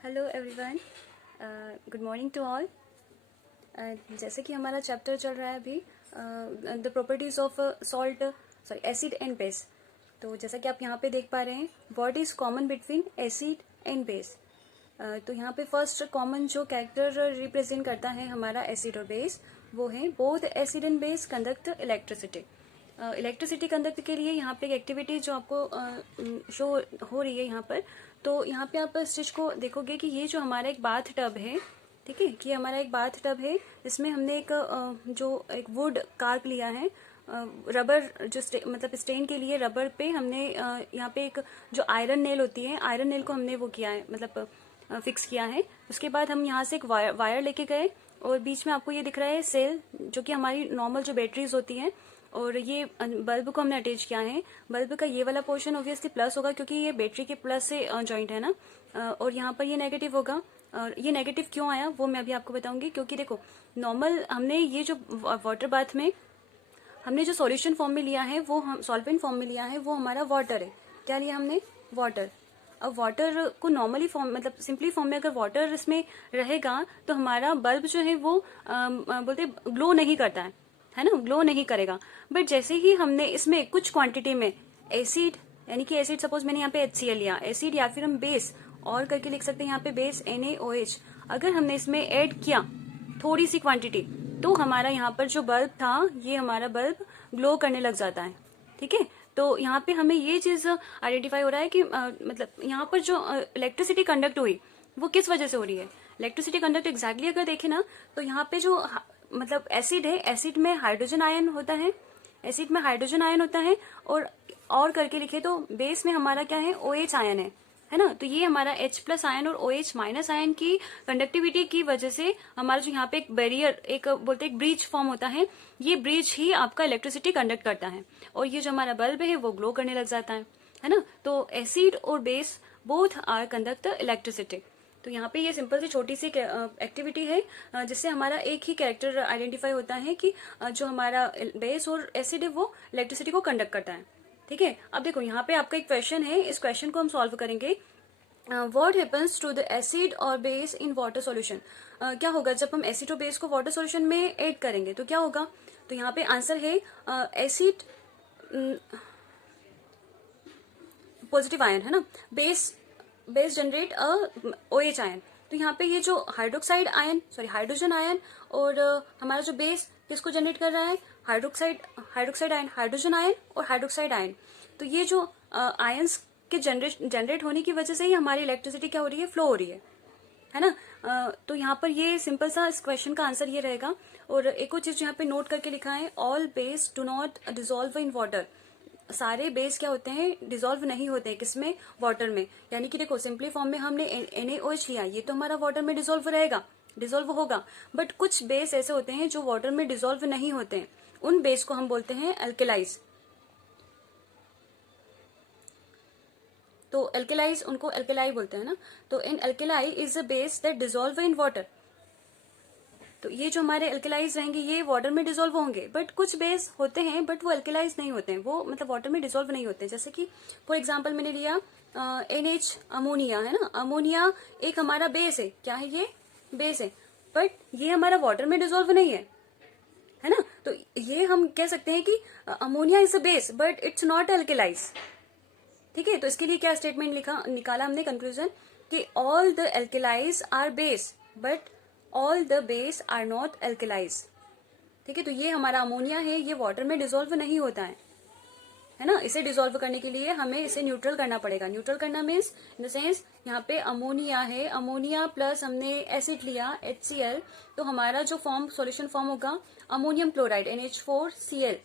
Hello everyone, good morning to all. जैसे कि हमारा चैप्टर चल रहा है अभी the properties of salt sorry acid and base. तो जैसा कि आप यहाँ पे देख पा रहे हैं, what is common between acid and base. तो यहाँ पे फर्स्ट कॉमन जो कैरेक्टर रिप्रेजेंट करता है हमारा एसिड और बेस, वो है both acid and base conduct electricity. Electricity conduct के लिए यहाँ पे एक एक्टिविटी जो आपको शो हो रही है यहाँ पर। तो यहाँ पे आप इस चीज को देखोगे कि ये जो हमारा एक बाथ टब है, ठीक है, कि हमारा एक बाथ टब है, इसमें हमने जो एक वुड कार्क लिया है, रबर जो मतलब स्टेन के लिए रबर पे हमने यहाँ पे एक जो आयरन नेल होती है, आयरन नेल को हमने वो किया है, मतलब फिक्स किया है। उसके बाद हम यहाँ से एक वायर लेके गए और बीच में आपको ये दिख रहा है सेल, जो कि हमारी नॉर्मल जो बैटरीज होती हैं, और ये बल्ब को हमने अटैच किया है। बल्ब का ये वाला पोर्शन ऑब्वियसली प्लस होगा क्योंकि ये बैटरी के प्लस से जॉइंट है ना, और यहाँ पर ये नेगेटिव होगा। और ये नेगेटिव क्यों आया वो मैं अभी आपको बताऊंगी, क्योंकि देखो नॉर्मल हमने ये जो वाटर बाथ में हमने जो सॉल्यूशन फॉर्म में लिया है, वो हम सॉल्वेंट फॉर्म में लिया है, वो हमारा वाटर है। क्या लिया हमने? वाटर। अब वाटर को नॉर्मली फॉर्म मतलब सिंपली फॉर्म में अगर वाटर इसमें रहेगा तो हमारा बल्ब जो है वो बोलते ग्लो नहीं करता है ना, ग्लो नहीं करेगा। बट जैसे ही हमने इसमें कुछ क्वांटिटी में एसिड, यानी कि एसिड सपोज मैंने यहाँ पे HCl लिया, एसिड, या फिर हम बेस और करके लिख सकते हैं यहाँ पे बेस NaOH, अगर हमने इसमें ऐड किया थोड़ी सी क्वांटिटी, तो हमारा यहाँ पर जो बल्ब था, ये हमारा बल्ब ग्लो करने लग जाता है। ठीक है, तो यहाँ पे हमें ये चीज आइडेंटिफाई हो रहा है कि मतलब यहाँ पर जो इलेक्ट्रिसिटी कंडक्ट हुई वो किस वजह से हो रही है। इलेक्ट्रिसिटी कंडक्ट एग्जैक्टली अगर देखें ना, तो यहाँ पे जो मतलब एसिड है, एसिड में हाइड्रोजन आयन होता है, एसिड में हाइड्रोजन आयन होता है, और करके लिखे तो बेस में हमारा क्या है, OH आयन है ना। तो ये हमारा H+ आयन और OH- आयन की कंडक्टिविटी की वजह से हमारा जो यहाँ पे एक बैरियर, एक बोलते एक ब्रिज फॉर्म होता है, ये ब्रिज ही आपका इलेक्ट्रिसिटी कंडक्ट करता है, और ये जो हमारा बल्ब है वो ग्लो करने लग जाता है ना। तो एसिड और base both are conduct electricity. तो यहाँ पे ये सिंपल सी छोटी सी एक्टिविटी है जिससे हमारा एक ही कैरेक्टर आइडेंटिफाई होता है कि जो हमारा बेस और एसिड है वो इलेक्ट्रिसिटी को कंडक्ट करता है। ठीक है, अब देखो यहाँ पे आपका एक क्वेश्चन है, इस क्वेश्चन को हम सॉल्व करेंगे। What happens to the acid और बेस इन वाटर सॉल्यूशन। क्या होगा जब हम एसिड और बेस को वाटर सॉल्यूशन में ऐड करेंगे, तो क्या होगा? तो यहाँ पे आंसर है एसिड पॉजिटिव आयन है ना, बेस जनरेट OH आयन। तो यहाँ पे ये जो hydroxide ion, sorry hydrogen ion, और हमारा जो बेस किसको जनरेट कर रहा है? हाइड्रोक्साइड आयन, हाइड्रोजन आयन और हाइड्रोक्साइड आयन। तो ये जो आयंस के जनरेट होने की वजह से ही हमारी इलेक्ट्रिसिटी क्या हो रही है, फ्लो हो रही है ना। तो यहाँ पर ये सिंपल सा इस क्वेश्चन का आंसर ये रहेगा। और एक और चीज यहाँ पे नोट करके लिखा है, all base do not dissolve in water. सारे बेस क्या होते हैं, डिजोल्व नहीं होते हैं, किसमें? वाटर में। यानी कि देखो सिंपली फॉर्म में हमने NaOH लिया, ये तो हमारा वाटर में डिजोल्व होगा। बट कुछ बेस ऐसे होते हैं जो वाटर में डिजोल्व नहीं होते हैं, उन बेस को हम बोलते हैं एल्केलाइज। तो एल्केलाइज, उनको एल्केलाई बोलते हैं ना। तो an alkali is a base that dissolve in water. तो ये जो हमारे एल्केलाइज रहेंगे ये वाटर में डिजोल्व होंगे। बट कुछ बेस होते हैं बट वो एल्केलाइज नहीं होते हैं, वो मतलब वाटर में डिजोल्व नहीं होते हैं। जैसे कि फॉर एग्जांपल मैंने लिया NH अमोनिया, है ना। अमोनिया एक हमारा बेस है, क्या है ये? बेस है, बट ये हमारा वाटर में डिजोल्व नहीं है ना। तो ये हम कह सकते हैं कि ammonia is a base but it's not alkalis. ठीक है, तो इसके लिए क्या स्टेटमेंट निकाला हमने कंक्लूजन, कि all the alkalis are base but all the base are not alkalis. ठीक है, तो ये हमारा अमोनिया है, ये वाटर में डिसॉल्व नहीं होता है ना। इसे डिसॉल्व करने के लिए हमें इसे न्यूट्रल करना पड़ेगा। न्यूट्रल करना मीन्स इन द सेंस यहाँ पे अमोनिया है, अमोनिया प्लस हमने एसिड लिया HCl, तो हमारा जो सॉल्यूशन फॉर्म होगा अमोनियम क्लोराइड NH4Cl,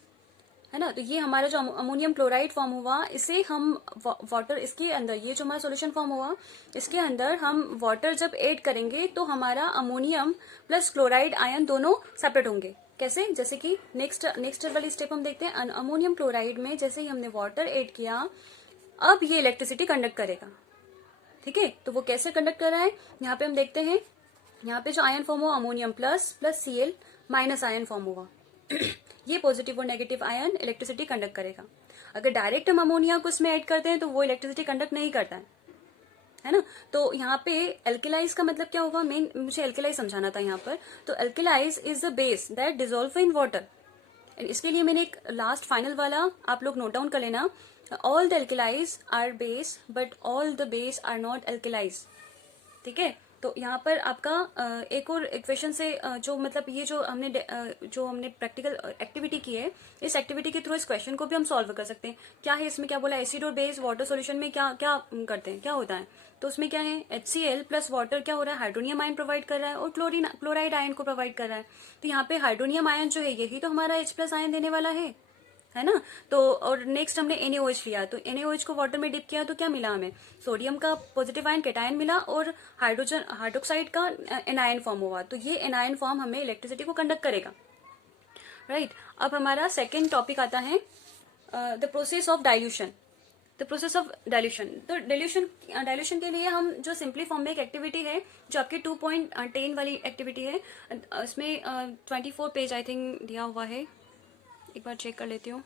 है ना। तो ये हमारा जो अमोनियम क्लोराइड फॉर्म हुआ, इसे हम वाटर, इसके अंदर ये जो हमारा सॉल्यूशन फॉर्म हुआ, इसके अंदर हम वाटर जब ऐड करेंगे तो हमारा अमोनियम प्लस क्लोराइड आयन दोनों सेपरेट होंगे। कैसे? जैसे कि नेक्स्ट वाली स्टेप हम देखते हैं। अमोनियम क्लोराइड में जैसे ही हमने वाटर ऐड किया, अब ये इलेक्ट्रिसिटी कंडक्ट करेगा। ठीक है, तो वो कैसे कंडक्ट कर रहा है, यहाँ पे हम देखते हैं। यहाँ पे जो आयन फॉर्म हुआ ammonium plus Cl minus ion form हुआ ये पॉजिटिव और नेगेटिव आयन इलेक्ट्रिसिटी कंडक्ट करेगा। अगर डायरेक्ट हम अमोनिया को इसमें ऐड करते हैं तो वो इलेक्ट्रिसिटी कंडक्ट नहीं करता है है ना। तो यहाँ पे एल्केलाइज का मतलब क्या होगा, मेन मुझे एल्केलाइज समझाना था यहाँ पर। तो alkalis is the base that dissolve in water. इसके लिए मैंने एक लास्ट फाइनल वाला आप लोग नोट डाउन कर लेना, all the alkalis are base but all the base are not alkalis. ठीक है, तो यहाँ पर आपका एक और इक्वेशन से जो मतलब ये जो हमने प्रैक्टिकल एक्टिविटी की है, इस एक्टिविटी के थ्रू इस क्वेश्चन को भी हम सॉल्व कर सकते हैं। क्या है इसमें, क्या बोला, एसिड और बेस वाटर सॉल्यूशन में क्या क्या करते हैं, क्या होता है। तो उसमें क्या है, HCl प्लस वाटर क्या हो रहा है, हाइड्रोनियम आयन प्रोवाइड कर रहा है और क्लोराइड आयन को प्रोवाइड कर रहा है। तो यहाँ पे हाइड्रोनियम आयन जो है यही तो हमारा H+ आयन देने वाला है ना। तो और नेक्स्ट हमने NaOH लिया, तो NaOH को वाटर में डिप किया तो क्या मिला हमें, सोडियम का पॉजिटिव आयन कैटायन मिला और हाइड्रोक्साइड का एनायन फॉर्म हुआ। तो ये एनायन फॉर्म हमें इलेक्ट्रिसिटी को कंडक्ट करेगा, राइट। अब हमारा सेकेंड टॉपिक आता है the process of dilution. The process of dilution, तो डाइल्यूशन के लिए हम जो सिंपली फॉर्म में एक एक्टिविटी है जो आपके 2.10 वाली एक्टिविटी है, इसमें 24 पेज आई थिंक दिया हुआ है, एक बार चेक कर लेती हूँ।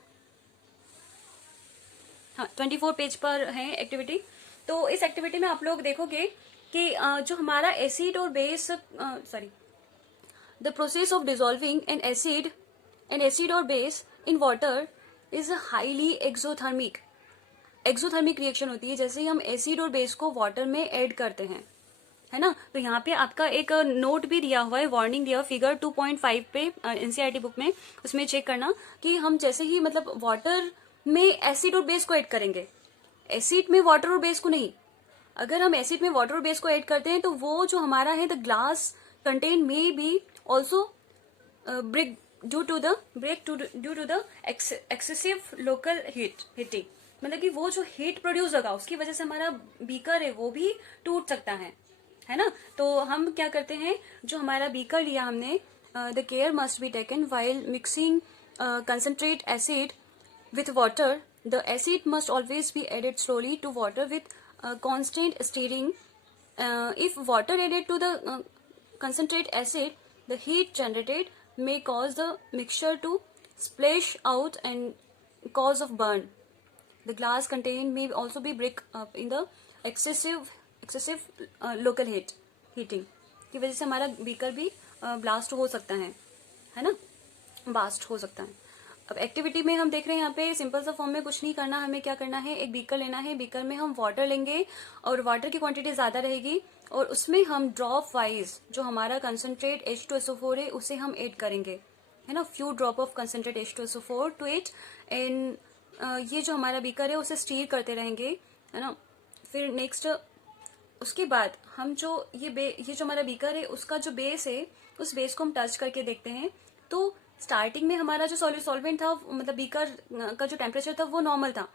हाँ, 24 पेज पर है एक्टिविटी। तो इस एक्टिविटी में आप लोग देखोगे कि जो हमारा एसिड और base the process of dissolving an acid और base in water is highly exothermic reaction होती है जैसे ही हम एसिड और बेस को वाटर में ऐड करते हैं, है ना। तो यहाँ पे आपका एक नोट भी दिया हुआ है, वार्निंग दिया, फिगर 2.5 पे NCERT बुक में, उसमें चेक करना कि हम जैसे ही मतलब वाटर में एसिड और बेस को ऐड करेंगे, एसिड में वाटर और बेस को नहीं, अगर हम एसिड में वाटर और बेस को ऐड करते हैं तो वो जो हमारा है the glass contain may be also break due to the excessive local heating, मतलब कि वो जो हीट प्रोड्यूस होगा उसकी वजह से हमारा बीकर है वो भी टूट सकता है ना। तो हम क्या करते हैं, जो हमारा बीकर लिया हमने, the care must be taken while mixing concentrate acid with water. The acid must always be added slowly to water with constant stirring. If water added to the concentrate acid, the heat generated may cause the mixture to splash out and cause of burn. The glass contained may also be break up in the excessive local heating की वजह से हमारा beaker भी blast हो सकता है ना, bast हो सकता है। अब एक्टिविटी में हम देख रहे हैं यहाँ पे सिंपल सा फॉर्म में कुछ नहीं करना, हमें क्या करना है, एक बीकर लेना है, बीकर में हम वाटर लेंगे और वाटर की क्वांटिटी ज्यादा रहेगी और उसमें हम ड्रॉप वाइज जो हमारा कंसंट्रेट H2SO4 है उसे हम ऐड करेंगे, है ना, few drop of concentrate H2SO4 to it. And ये जो हमारा बीकर है उसे स्टीर करते रहेंगे, है ना। फिर नेक्स्ट उसके बाद हम जो ये जो हमारा बीकर है उसका जो बेस है उस बेस को हम टच करके देखते हैं। तो स्टार्टिंग में हमारा जो सॉल्वेंट था, मतलब बीकर का जो टेम्परेचर था वो नॉर्मल था,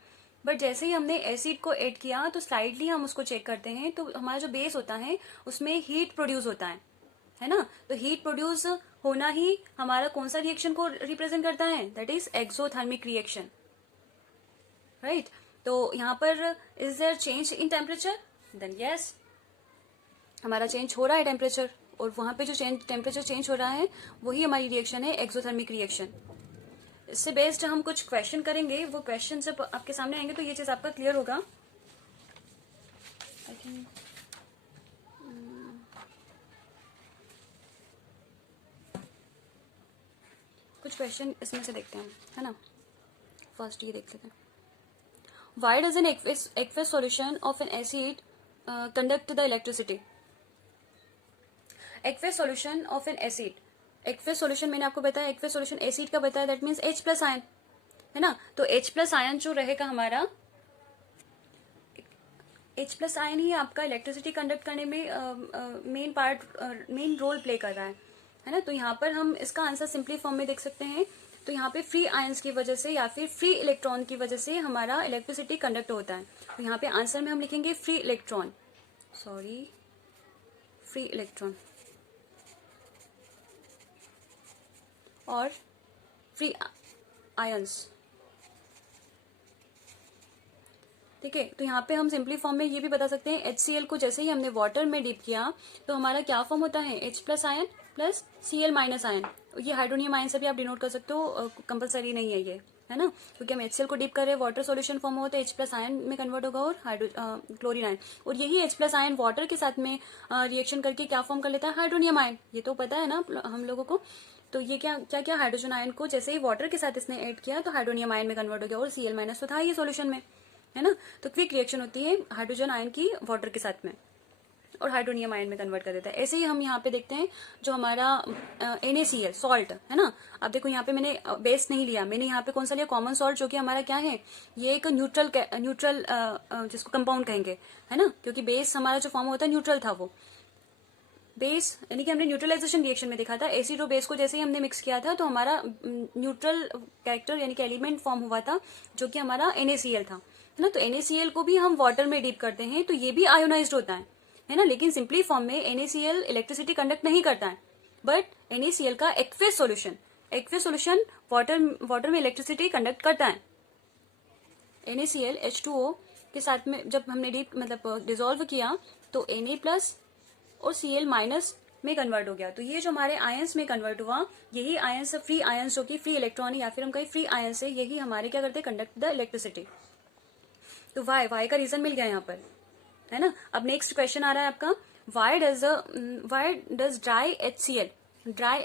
बट जैसे ही हमने एसिड को ऐड किया तो स्लाइडली हम उसको चेक करते हैं तो हमारा जो बेस होता है उसमें हीट प्रोड्यूस होता है ना। तो हीट प्रोड्यूस होना ही हमारा कौन सा रिएक्शन को रिप्रेजेंट करता है, that is exothermic reaction, right. तो यहाँ पर is there change in temperature, then yes हमारा चेंज हो रहा है टेम्परेचर, और वहां पे जो टेम्परेचर चेंज हो रहा है वही हमारी रिएक्शन है एक्सोथर्मिक रिएक्शन। इससे बेस्ड हम कुछ क्वेश्चन करेंगे, वो क्वेश्चन जब आपके सामने आएंगे तो ये चीज आपका क्लियर होगा। आई थिंक कुछ क्वेश्चन इसमें से देखते हैं, है ना। फर्स्ट ये देख लेते हैं, why does an aqueous solution of N acid conduct the electricity. Aqueous solution of N acid, aqueous solution मैंने आपको बताया, एक्वस सॉल्यूशन एसिड का बताया, दैट मीन्स H+ आयन, है ना। तो H+ आयन जो रहेगा हमारा, H+ आयन ही आपका इलेक्ट्रिसिटी कंडक्ट करने में मेन रोल प्ले कर रहा है ना। तो यहाँ पर हम इसका आंसर सिंपली फॉर्म में देख सकते हैं। तो यहाँ पे फ्री आयंस की वजह से या फिर फ्री इलेक्ट्रॉन की वजह से हमारा इलेक्ट्रिसिटी कंडक्ट होता है। तो यहाँ पे आंसर में हम लिखेंगे फ्री इलेक्ट्रॉन, फ्री इलेक्ट्रॉन और फ्री आयंस, ठीक है। तो यहाँ पे हम सिंपली फॉर्म में ये भी बता सकते हैं, HCl को जैसे ही हमने वाटर में डिप किया तो हमारा क्या फॉर्म होता है, H+ ion plus Cl- ion. ये हाइड्रोनियम आयन से भी आप डिनोट कर सकते हो, कंपलसरी नहीं है ये, है ना, क्योंकि हम HCl को डीप कर रहे हैं, वाटर सॉल्यूशन फॉर्म होता है, H+ आयन में कन्वर्ट होगा और क्लोरीन आयन, और यही H+ आयन वाटर के साथ में रिएक्शन करके क्या फॉर्म कर लेता है, हाइड्रोनियम आयन। ये तो पता है ना हम लोगों को। तो ये क्या हाइड्रोजन आयन को जैसे ही वाटर के साथ इसने ऐड किया तो हाइड्रोनियम आयन में कन्वर्ट हो गया, और Cl- तो था ये सॉल्यूशन में, है ना। तो क्विक रिएक्शन होती है हाइड्रोजन आयन की वाटर के साथ में, और हाइड्रोनियम आयन में कन्वर्ट कर देता है। ऐसे ही हम यहाँ पे देखते हैं जो हमारा NaCl सॉल्ट है ना। अब देखो यहाँ पे मैंने बेस नहीं लिया, मैंने यहाँ पे कौन सा लिया, कॉमन सॉल्ट, जो कि हमारा क्या है, ये एक न्यूट्रल जिसको कंपाउंड कहेंगे, है ना, क्योंकि बेस हमारा जो फॉर्म होता है न्यूट्रल था। वो बेस यानी कि हमने न्यूट्रलाइजेशन रिएक्शन में देखा था, एसिड और बेस को जैसे ही हमने मिक्स किया था तो हमारा न्यूट्रल कैरेक्टर यानी कि एलिमेंट फॉर्म हुआ था, जो कि हमारा NaCl था, है ना। तो NaCl को भी हम वाटर में डीप करते हैं तो ये भी आयोनाइज्ड होता है ना, लेकिन सिंपली फॉर्म में NaCl इलेक्ट्रिसिटी कंडक्ट नहीं करता है, बट NaCl का एक्वेस सॉल्यूशन वाटर में इलेक्ट्रिसिटी कंडक्ट करता है। NaCl H2O के साथ में जब हमने डीप मतलब डिसॉल्व किया तो Na+ और Cl- में कन्वर्ट हो गया। तो ये जो हमारे आयंस में कन्वर्ट हुआ, यही आयंस फ्री आयंस, जो कि फ्री इलेक्ट्रॉन या फिर हम कहीं फ्री आयंस है, यही हमारे क्या करते हैं, कंडक्ट द इलेक्ट्रिसिटी। तो वाई का रीजन मिल गया यहाँ पर, है ना। अब नेक्स्ट क्वेश्चन आ रहा है आपका, why does dry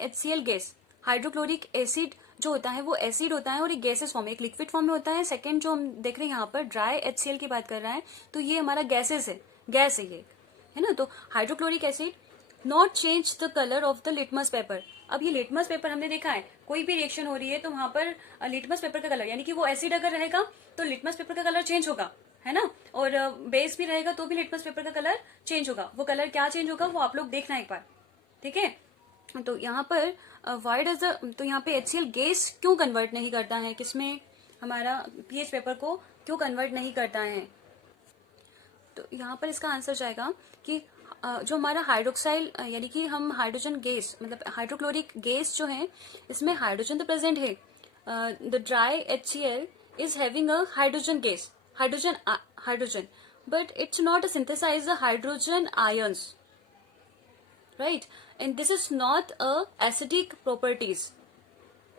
HCl gas, hydrochloric acid जो होता है वो एसिड होता है और एक गैसेस फॉर्म, एक लिक्विड फॉर्म में होता है। सेकंड जो हम देख रहे हैं यहाँ पर ड्राई HCl की बात कर रहा है, तो ये हमारा गैस है ये, है ना। तो hydrochloric acid not change the colour of the litmus paper. अब ये लिटमस पेपर हमने देखा है, कोई भी रिएक्शन हो रही है तो वहां पर लिटमस पेपर का कलर, यानी कि वो एसिड अगर रहेगा तो लिटमस पेपर का कलर चेंज होगा, है ना, और बेस भी रहेगा तो भी लिटमस पेपर का कलर चेंज होगा। वो कलर क्या चेंज होगा वो आप लोग देखना एक बार, ठीक है। तो यहाँ पर वाई डज तो यहाँ पे HCl गैस क्यों कन्वर्ट नहीं करता है, किसमें, हमारा पीएच पेपर को क्यों कन्वर्ट नहीं करता है। तो यहाँ पर इसका आंसर जाएगा कि जो हमारा हाइड्रोक्साइल यानी कि हम हाइड्रोजन गैस मतलब हाइड्रोक्लोरिक गैस जो है, इसमें हाइड्रोजन तो प्रेजेंट है। The dry HCl is having a hydrogen but it's not synthesise the hydrogen ions, right, and this is not a acidic properties.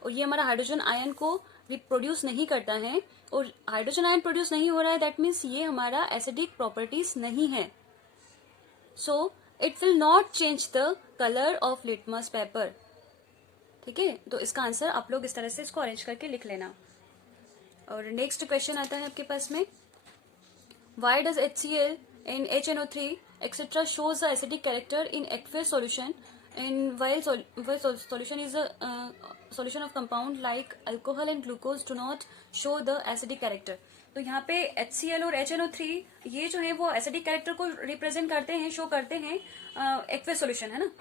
और ये हमारा हाइड्रोजन आयन को रिप्रोड्यूस नहीं करता है, और हाइड्रोजन आयन प्रोड्यूस नहीं हो रहा है, दैट मीन्स ये हमारा एसिडिक प्रॉपर्टीज नहीं है। So it will not change the colour of litmus paper, ठीक है। तो इसका आंसर आप लोग इस तरह से इसको अरेंज करके लिख लेना। और नेक्स्ट क्वेश्चन आता है आपके पास में, why does HCl in HNO3 etc. shows the acidic character in aqueous solution, and while solution is a solution of compound like alcohol and glucose do not show the acidic character। तो यहाँ पे HCl और HNO3 ये जो है वो acidic character को represent करते हैं, शो करते हैं एक्वेस सॉल्यूशन, है ना।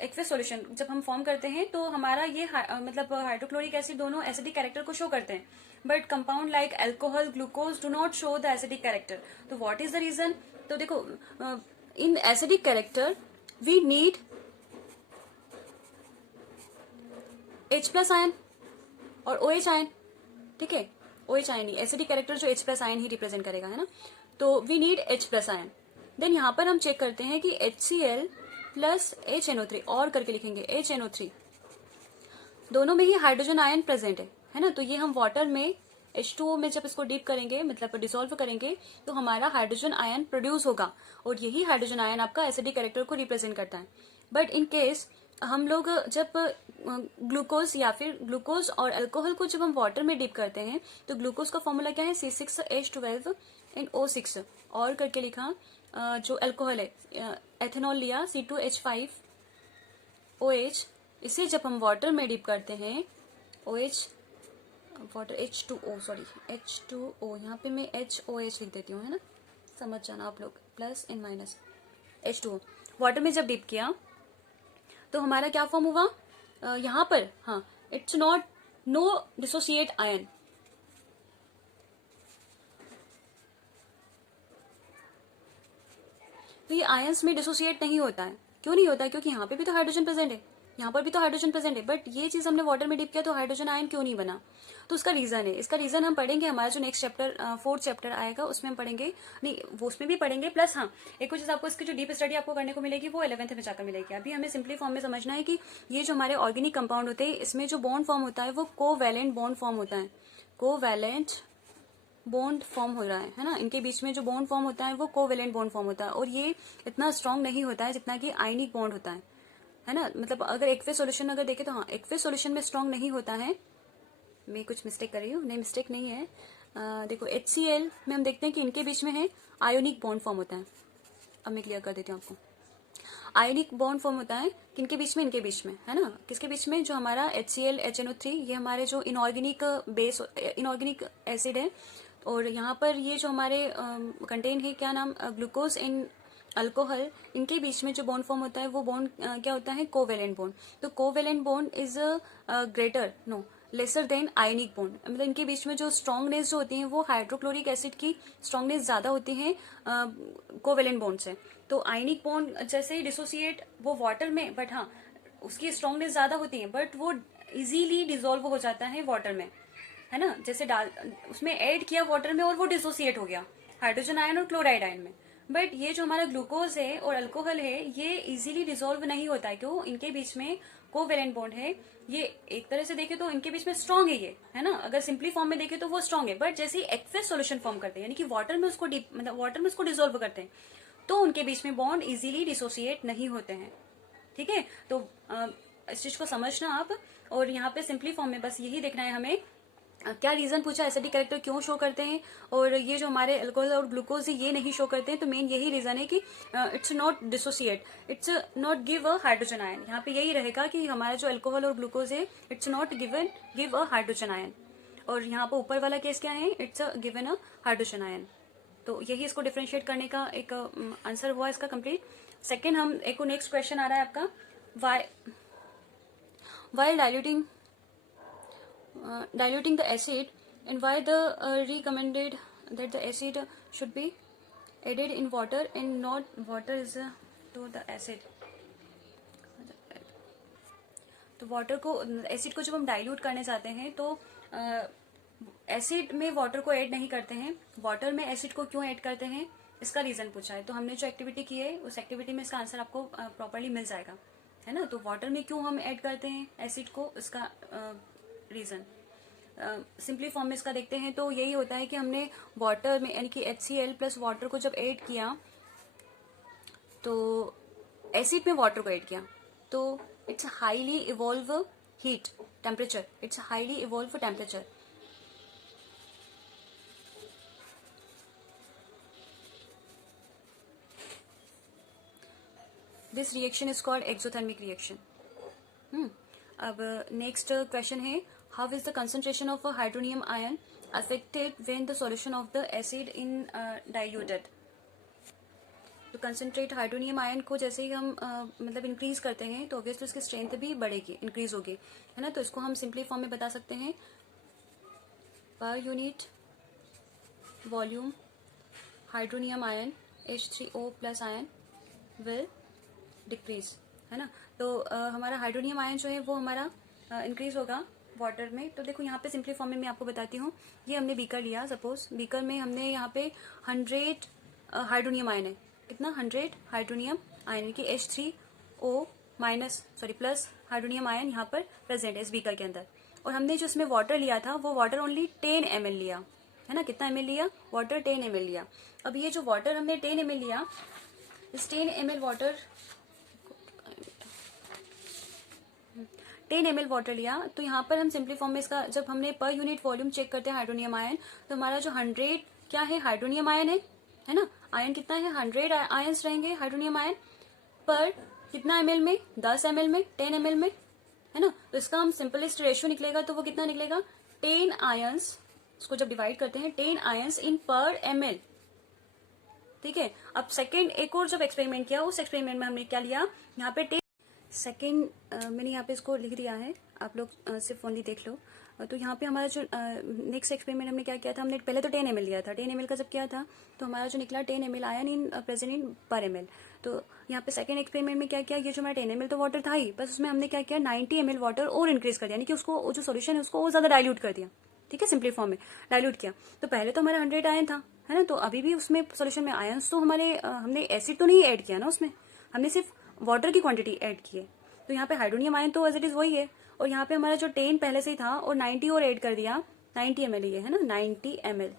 एक्वेस सॉल्यूशन जब हम फॉर्म करते हैं तो हमारा ये मतलब हाइड्रोक्लोरिक एसिड दोनों एसिडिक कैरेक्टर को शो करते हैं, but compound like alcohol glucose do not show the acidic character. तो व्हाट इज द रीजन। तो देखो in acidic character we need H+ ion और OH आयन, ठीक है। OH आयन ही एसिडिक कैरेक्टर जो H+ आयन ही रिप्रेजेंट करेगा, है ना। तो we need H+ ion. Then यहाँ पर हम चेक करते हैं कि HCl प्लस HNO3 और करके लिखेंगे HNO3, दोनों में ही हाइड्रोजन आयन प्रेजेंट है ना। तो ये हम वाटर में H2O में जब इसको डीप करेंगे मतलब डिसॉल्व करेंगे तो हमारा हाइड्रोजन आयन प्रोड्यूस होगा, और यही हाइड्रोजन आयन आपका एसिडिक कैरेक्टर को रिप्रेजेंट करता है। बट इन केस हम लोग जब ग्लूकोज या फिर ग्लूकोज और अल्कोहल को जब हम वाटर में डीप करते हैं तो ग्लूकोज का फॉर्मूला क्या है, C6H12 एंड O6 और करके लिखा। जो अल्कोहल है एथेनॉल लिया C2H5OH, इसे जब हम वाटर में डीप करते हैं OH वाटर H2O, यहाँ पे मैं HOH लिख देती हूँ, है ना, समझ जाना आप लोग, plus and minus H2O। Water में जब डीप किया तो हमारा क्या फॉर्म हुआ यहाँ पर, हाँ, it's not know dissociate ion. तो ये आयंस में डिसोसिएट नहीं होता है, क्यों नहीं होता है, क्योंकि यहाँ पे भी तो हाइड्रोजन प्रेजेंट है, यहाँ पर भी तो हाइड्रोजन प्रेजेंट है, बट ये चीज हमने वाटर में डिप किया तो हाइड्रोजन आयन क्यों नहीं बना। तो उसका रीजन है, इसका रीजन हम पढ़ेंगे हमारा जो नेक्स्ट चैप्टर 4th चैप्टर आएगा उसमें हम पढ़ेंगे, नहीं वो उसमें भी पढ़ेंगे, प्लस हाँ एक कुछ चीज आपको इसकी जो डीप स्टडी आपको करने को मिलेगी वो 11th में जाकर मिलेगी। अभी हमें सिंपली फॉर्म में समझना है कि ये जो हमारे ऑर्गेनिक कंपाउंड होते हैं इसमें जो बॉन्ड फॉर्म होता है वो कोवैलेंट बॉन्ड फॉर्म होता है, कोवैलेंट बॉन्ड फॉर्म हो रहा है ना, इनके बीच में जो बॉन्ड फॉर्म होता है वो कोवैलेंट बॉन्ड फॉर्म होता है, और ये इतना स्ट्रांग नहीं होता है जितना कि आयनिक बॉन्ड होता है ना। मतलब अगर एक्वे सॉल्यूशन अगर देखें तो हाँ, एक्वे सॉल्यूशन में स्ट्रांग नहीं होता है। मैं कुछ मिस्टेक कर रही हूँ, नहीं मिस्टेक नहीं है। देखो HCl में हम देखते हैं कि इनके बीच में है आयोनिक बॉन्ड फॉर्म होता है। अब मैं क्लियर कर देती हूँ आपको। आयोनिक बॉन्ड फॉर्म होता है किनके बीच में, इनके बीच में, है ना। किसके बीच में, जो हमारा HCl HNO3, ये हमारे जो इनऑर्गेनिक बेस इनऑर्गेनिक एसिड है, और यहाँ पर ये जो हमारे कंटेन है क्या नाम, ग्लूकोज इन अल्कोहल, इनके बीच में जो बॉन्ड फॉर्म होता है वो बॉन्ड क्या होता है, कोवेलेंट बॉन्ड। तो covalent bond is greater no lesser than ionic bond. मतलब इनके बीच में जो स्ट्रांगनेस जो होती है वो हाइड्रोक्लोरिक एसिड की स्ट्रांगनेस ज्यादा होती है कोवेलेंट बॉन्ड से। तो आयनिक बॉन्ड जैसे ही डिसोसिएट वो वाटर में, बट हाँ उसकी स्ट्रांगनेस ज्यादा होती है, बट वो इजीली डिसॉल्व हो जाता है वाटर में, है ना। जैसे डाल उसमें ऐड किया वाटर में और वो डिसोसिएट हो गया हाइड्रोजन आयन और क्लोराइड आयन में। बट ये जो हमारा ग्लूकोज है और अल्कोहल है ये इजीली डिसॉल्व नहीं होता है, क्यों, इनके बीच में कोवेलेंट बॉन्ड है। ये एक तरह से देखे तो इनके बीच में स्ट्रांग है ये, है ना। अगर सिंपली फॉर्म में देखे तो वो स्ट्रांग है, बट जैसे एक्वेस सॉल्यूशन फॉर्म करते हैं, यानी कि वाटर में उसको मतलब वाटर में उसको डिसॉल्व करते हैं, तो उनके बीच में बॉन्ड इजीली डिसोसिएट नहीं होते हैं। ठीक है, तो इस चीज को समझना आप। और यहाँ पे सिंपली फॉर्म में बस यही देखना है हमें, क्या रीजन पूछा, एसिडिक कैरेक्टर क्यों शो करते हैं, और ये जो हमारे अल्कोहल और ग्लूकोज है ये नहीं शो करते हैं। तो मेन यही रीजन है कि it's not dissociate, it's not give a hydrogen ion. यहाँ पे यही रहेगा कि हमारा जो अल्कोहल और ग्लूकोज है it's not give a hydrogen ion. और यहाँ पे ऊपर वाला केस क्या है, it's given a hydrogen ion. तो यही इसको डिफ्रेंशिएट करने का एक आंसर हुआ इसका कंप्लीट। सेकेंड हम एक नेक्स्ट क्वेश्चन आ रहा है आपका, while diluting the acid, and why the recommended that the acid should be added in water and not water is to the acid। तो वाटर को, एसिड को जब हम डाइल्यूट करने जाते हैं तो एसिड में वाटर को ऐड नहीं करते हैं, वाटर में एसिड को क्यों ऐड करते हैं, इसका रीजन पूछा है। तो हमने जो एक्टिविटी की है उस एक्टिविटी में इसका आंसर आपको प्रॉपरली मिल जाएगा, है ना। तो वाटर में क्यों हम ऐड करते हैं एसिड को, इसका रीजन सिंपली फॉर्म में इसका देखते हैं। तो यही होता है कि हमने वाटर में यानी कि HCl प्लस वाटर को जब ऐड किया, तो एसिड में वाटर को ऐड किया, तो it's highly evolve heat temperature, it's highly evolve temperature. This reaction is called exothermic reaction. अब नेक्स्ट क्वेश्चन है, how is the concentration of a hydronium ion affected when the solution of the acid in diluted. तो concentrate hydronium ion को जैसे ही हम मतलब increase करते हैं तो ऑब्वियसली उसकी स्ट्रेंथ भी बढ़ेगी, इंक्रीज होगी, है ना। तो इसको हम सिंपली फॉर्म में बता सकते हैं, per unit volume hydronium ion H3O plus ion will decrease, है ना। तो हमारा हाइड्रोनियम आयन जो है वो हमारा इंक्रीज होगा वाटर में। तो देखो यहाँ पे सिंपली फॉर्म में मैं आपको बताती हूँ, ये हमने बीकर लिया, सपोज बीकर में हमने यहाँ पे 100 हाइड्रोनियम आयन है, कितना 100 हाइड्रोनियम आयन की H3O minus plus hydronium ion यहाँ पर प्रेजेंट है इस बीकर के अंदर। और हमने जो इसमें वाटर लिया था वो वाटर ओनली 10 ml लिया, है ना। कितना ml लिया, वाटर 10 ml लिया। अब ये जो वाटर हमने 10 ml लिया, इस 10 ml वाटर 10 ml वाटर लिया, तो यहाँ पर हम सिंपली फॉर्म में इसका जब हमने पर यूनिट वॉल्यूम चेक करते हैं हाइड्रोनियम आयन, तो हमारा जो 100 क्या है, हाइड्रोनियम आयन है ना। आयन कितना है, 100 आयन्स रहेंगे हाइड्रोनियम आयन पर कितना ml में, 10 ml में, 10 ml में, है ना। तो इसका हम सिंपलेस्ट रेशियो निकलेगा तो वो कितना निकलेगा, 10 आयन्स, इसको जब डिवाइड करते हैं 10 आयन्स इन पर ml। ठीक है, अब सेकेंड एक और जब एक्सपेरिमेंट किया, उस एक्सपेरिमेंट में हमने क्या लिया, यहाँ पे सेकेंड मैंने यहाँ पे इसको लिख दिया है, आप लोग सिर्फ ओनली देख लो। तो यहाँ पे हमारा जो नेक्स्ट एक्सपेरिमेंट हमने क्या किया था, हमने पहले तो 10 ml लिया था, 10 ml का जब किया था तो हमारा जो निकला 10 ml ion in present in पर ml। तो यहाँ पे सेकेंड एक्सपेरिमेंट में क्या किया, ये जो हमारा 10 ml तो वाटर था ही, बस उसमें हमने क्या किया 90 ml वाटर और इंक्रीज कर दिया, यानी कि उसको जो सोल्यूशन है उसको और ज्यादा डाइल्यूट कर दिया। ठीक है, सिंपली फॉर्म में डाइल्यूट किया। तो पहले तो हमारा 100 आयन था, है ना। तो अभी भी उसमें सोल्यूशन में आयन्स तो हमारे हमने एसिड तो नहीं ऐड किया ना उसमें, हमने सिर्फ वाटर की क्वांटिटी ऐड की है। तो यहाँ पे हाइड्रोनियम आयन तो एज इट इज वही है, और यहाँ पे हमारा जो 10 पहले से ही था और 90 और ऐड कर दिया, 90 ml ये है ना, 90 ml,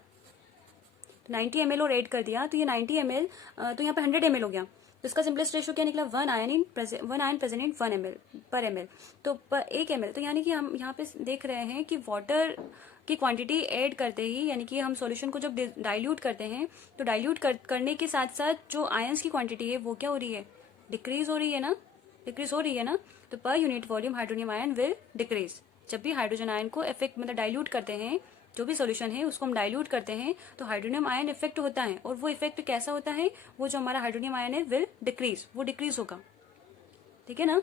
90 ml और ऐड कर दिया तो ये 90 ml, तो यहाँ पे 100 ml हो गया। तो इसका सिंपलेस्ट रेशियो क्या निकला, 1 आयन प्रेजेंट इन 1 ml पर ml, तो पर 1 ml। तो यानी कि हम यहाँ पे देख रहे हैं कि वाटर की क्वांटिटी ऐड करते ही, यानी कि हम सॉल्यूशन को जब डाइल्यूट करते हैं तो डाइल्यूट करने के साथ साथ जो आयंस की क्वांटिटी है वो क्या हो रही है, डिक्रीज हो रही है ना, डिक्रीज हो रही है ना। तो per unit volume hydronium ion will decrease. जब भी हाइड्रोजन आयन को इफेक्ट मतलब डाइल्यूट करते हैं, जो भी सॉल्यूशन है उसको हम डाइल्यूट करते हैं तो हाइड्रोनियम आयन इफेक्ट होता है, और वो इफेक्ट कैसा होता है, वो जो हमारा हाइड्रोनियम आयन है विल डिक्रीज, वो डिक्रीज होगा, ठीक है ना।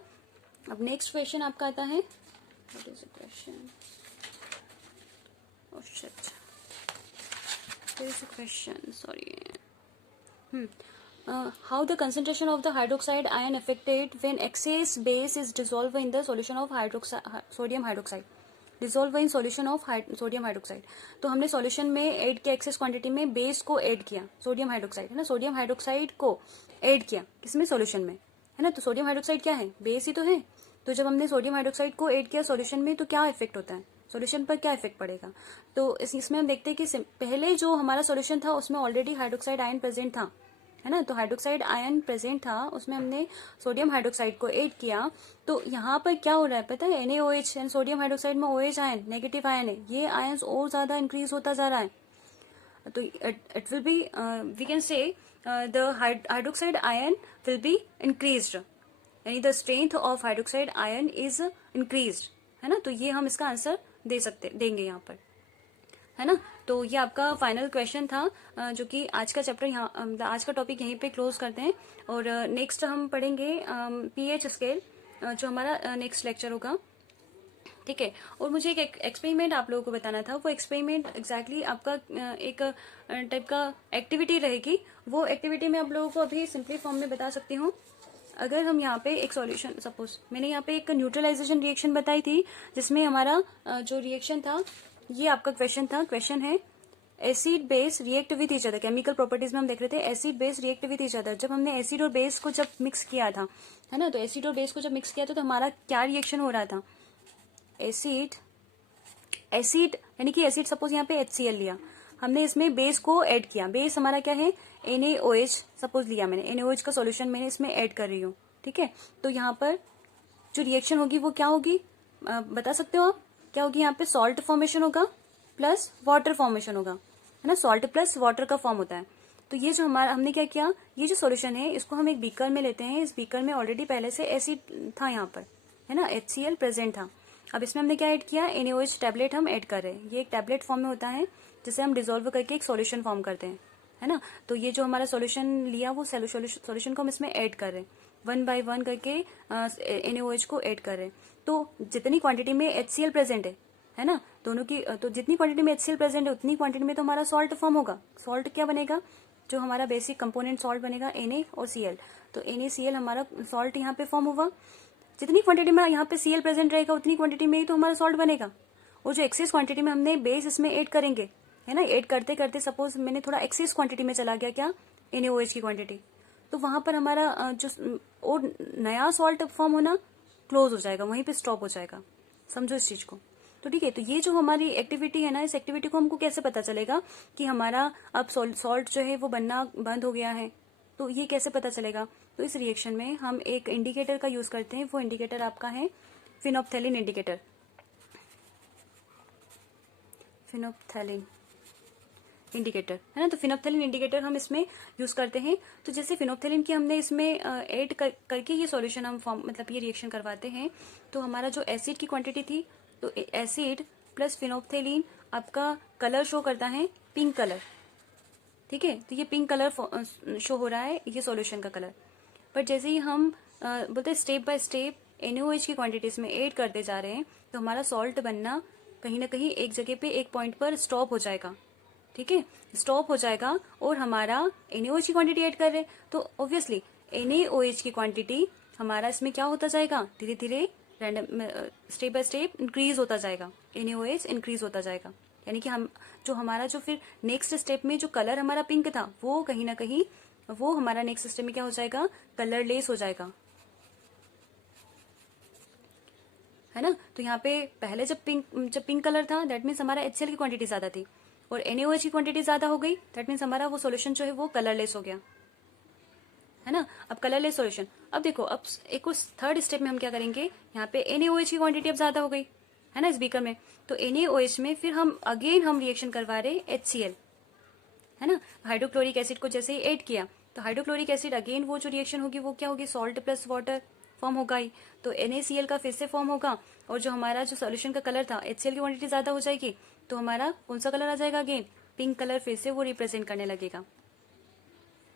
अब नेक्स्ट क्वेश्चन आपका आता है, what is the question, oh shit, there is a question, sorry. How the concentration of the hydroxide ion affected when excess base is dissolved in the solution of sodium hydroxide, dissolve in solution of sodium hydroxide. तो हमने solution में add किया axis quantity में, base को add किया, sodium hydroxide है ना, sodium hydroxide को ऐड किया किसमें, सॉल्यूशन में, है ना। तो सोडियम हाइड्रोक्साइड क्या है, बेस ही तो है। तो जब हमने सोडियम हाइड्रोक्साइड को ऐड किया सॉल्यूशन में तो क्या इफेक्ट होता है, सॉल्यूशन पर क्या इफेक्ट पड़ेगा। तो इसमें हम देखते हैं कि पहले जो हमारा सॉल्यूशन था उसमें ऑलरेडी हाइड्रोक्साइड आयन प्रेजेंट था, है ना। तो हाइड्रोक्साइड आयन प्रेजेंट था, उसमें हमने सोडियम हाइड्रोक्साइड को ऐड किया। तो यहाँ पर क्या हो रहा है पता है, NaOH एंड सोडियम हाइड्रोक्साइड में OH आयन नेगेटिव आयन है, ये आयंस और ज्यादा इंक्रीज होता जा रहा है। तो it will be, we can say the hydroxide ion will be increased, यानी the strength of hydroxide ion is increased, है ना। तो ये हम इसका आंसर देंगे यहाँ पर, है ना। तो ये आपका फाइनल क्वेश्चन था, जो कि आज का चैप्टर यहाँ, आज का टॉपिक यहीं पे क्लोज करते हैं। और नेक्स्ट हम पढ़ेंगे pH स्केल, जो हमारा नेक्स्ट लेक्चर होगा, ठीक है। और मुझे एक एक्सपेरिमेंट आप लोगों को बताना था, वो एक्सपेरिमेंट एग्जैक्टली आपका एक टाइप का एक्टिविटी रहेगी। वो एक्टिविटी मैं आप लोगों को अभी सिंपली फॉर्म में बता सकती हूँ। अगर हम यहाँ पे एक सॉल्यूशन, सपोज मैंने यहाँ पे एक न्यूट्रलाइजेशन रिएक्शन बताई थी, जिसमें हमारा जो रिएक्शन था, ये आपका क्वेश्चन था, क्वेश्चन है acid base react with each other. Chemical properties में हम देख रहे थे acid base react with each other. जब हमने एसिड और बेस को जब मिक्स किया था, है ना, तो एसिड और बेस को जब मिक्स किया था तो हमारा क्या रिएक्शन हो रहा था, एसिड यानी कि एसिड, सपोज यहाँ पे HCl लिया हमने, इसमें बेस को ऐड किया, बेस हमारा क्या है NaOH, सपोज लिया मैंने NaOH का सॉल्यूशन मैंने इसमें ऐड कर रही हूँ, ठीक है। तो यहाँ पर जो रिएक्शन होगी वो क्या होगी, बता सकते हो आप, क्या होगी, यहाँ पे सॉल्ट फॉर्मेशन होगा प्लस वाटर फॉर्मेशन होगा, है ना, सॉल्ट प्लस वाटर का फॉर्म होता है। तो ये जो हमारा हमने क्या किया, ये जो सॉल्यूशन है इसको हम एक बीकर में लेते हैं, इस बीकर में ऑलरेडी पहले से एसिड था यहाँ पर, है ना, HCl प्रेजेंट था। अब इसमें हमने क्या ऐड किया, NaOH टैबलेट हम ऐड कर रहे हैं, ये एक टैबलेट फॉर्म में होता है जिसे हम डिजोल्व करके एक सॉल्यूशन फॉर्म करते हैं, है ना। तो ये जो हमारा सॉल्यूशन लिया वो सॉल्यूशन को हम इसमें ऐड कर रहे हैं, 1 by 1 करके NaOH को ऐड कर रहे हैं। तो जितनी क्वांटिटी में HCl प्रेजेंट है ना, दोनों की, तो जितनी क्वांटिटी में HCl प्रेजेंट है उतनी क्वांटिटी में तो हमारा सॉल्ट फॉर्म होगा। सॉल्ट क्या बनेगा, जो हमारा बेसिक कंपोनेंट सॉल्ट बनेगा Na और Cl। तो NaCl हमारा सॉल्ट यहाँ पे फॉर्म होगा। जितनी क्वांटिटी में यहाँ पे Cl प्रेजेंट रहेगा उतनी क्वांटिटी में ही तो हमारा सॉल्ट बनेगा। और जो एक्सेस क्वांटिटी में हमने बेस इसमें ऐड करेंगे, है ना, ऐड करते करते सपोज मैंने थोड़ा एक्सेस क्वांटिटी में चला गया क्या, NaOH की क्वांटिटी, तो वहां पर हमारा जो और नया सॉल्ट फॉर्म होना क्लोज हो जाएगा, वहीं पे स्टॉप हो जाएगा। समझो इस चीज को। तो ठीक है, तो ये जो हमारी एक्टिविटी है ना, इस एक्टिविटी को हमको कैसे पता चलेगा कि हमारा अब सॉल्ट जो है वो बनना बंद हो गया है, तो ये कैसे पता चलेगा। तो इस रिएक्शन में हम एक इंडिकेटर का यूज करते हैं, वो इंडिकेटर आपका है फिनोप्थेलिन इंडिकेटर, फिनोप्थेलिन इंडिकेटर, है ना। तो फिनोप्थेलिन इंडिकेटर हम इसमें यूज करते हैं। तो जैसे फिनोप्थेलिन की हमने इसमें ऐड करके ये सॉल्यूशन हम फॉर्म, मतलब ये रिएक्शन करवाते हैं, तो हमारा जो एसिड की क्वांटिटी थी, तो एसिड प्लस फिनोप्थेलिन आपका कलर शो करता है पिंक कलर, ठीक है। तो ये पिंक कलर शो हो रहा है, ये सॉल्यूशन का कलर। पर जैसे ही हम बोलते हैं स्टेप बाय स्टेप NaOH की क्वांटिटीज में ऐड करते जा रहे हैं, तो हमारा सॉल्ट बनना कहीं ना कहीं एक जगह पे एक पॉइंट पर स्टॉप हो जाएगा, ठीक है, स्टॉप हो जाएगा। और हमारा NaOH की क्वांटिटी ऐड कर रहे हैं, तो ऑब्वियसली NaOH की क्वांटिटी हमारा इसमें क्या होता जाएगा, धीरे धीरे random step by step increase होता जाएगा, NaOH इंक्रीज होता जाएगा। यानी कि हम जो हमारा जो फिर नेक्स्ट स्टेप में जो कलर हमारा पिंक था, वो कहीं ना कहीं वो हमारा नेक्स्ट स्टेप में क्या हो जाएगा, कलरलेस हो जाएगा, है ना। तो यहाँ पे पहले जब पिंक कलर था दैट मीन्स हमारा HCl की क्वांटिटी ज्यादा थी, और NaOH की क्वांटिटी ज्यादा हो गई दैट मीन्स हमारा वो सोल्यूशन जो है वो कलरलेस हो गया, है ना। अब कलरलेस सॉल्यूशन, अब देखो अब एक उस थर्ड स्टेप में हम क्या करेंगे, यहाँ पे NaOH की क्वांटिटी अब ज्यादा हो गई, है ना, इस बीकर में। तो NaOH में फिर हम रिएक्शन करवा रहे HCl, है ना। हाइड्रोक्लोरिक एसिड को जैसे ही ऐड किया तो हाइड्रोक्लोरिक एसिड अगेन वो जो रिएक्शन होगी वो क्या होगी, सॉल्ट प्लस वाटर फॉर्म होगा ही, तो NaCl का फिर से फॉर्म होगा, और जो हमारा जो सोल्यूशन का कलर था HCl की क्वांटिटी ज्यादा हो जाएगी, तो हमारा कौन सा कलर आ जाएगा, अगेन पिंक कलर फिर से वो रिप्रेजेंट करने लगेगा,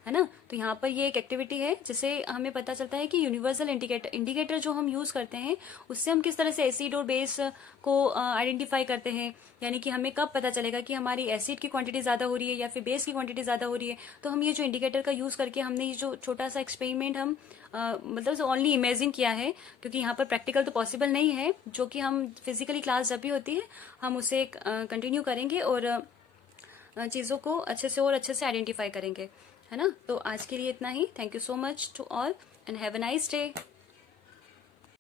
है ना। तो यहाँ पर ये एक एक्टिविटी है जिससे हमें पता चलता है कि यूनिवर्सल इंडिकेटर जो हम यूज करते हैं उससे हम किस तरह से एसिड और बेस को आइडेंटिफाई करते हैं, यानी कि हमें कब पता चलेगा कि हमारी एसिड की क्वांटिटी ज्यादा हो रही है या फिर बेस की क्वांटिटी ज्यादा हो रही है। तो हम ये जो इंडिकेटर का यूज करके हमने ये जो छोटा सा एक्सपेरिमेंट हम मतलब ओनली इमेजिन किया है, क्योंकि यहाँ पर प्रैक्टिकल तो पॉसिबल नहीं है, जो कि हम फिजिकली क्लास जब भी होती है हम उसे कंटिन्यू करेंगे और चीज़ों को अच्छे से आइडेंटिफाई करेंगे, है ना। तो आज के लिए इतना ही। Thank you so much to all and have a nice day.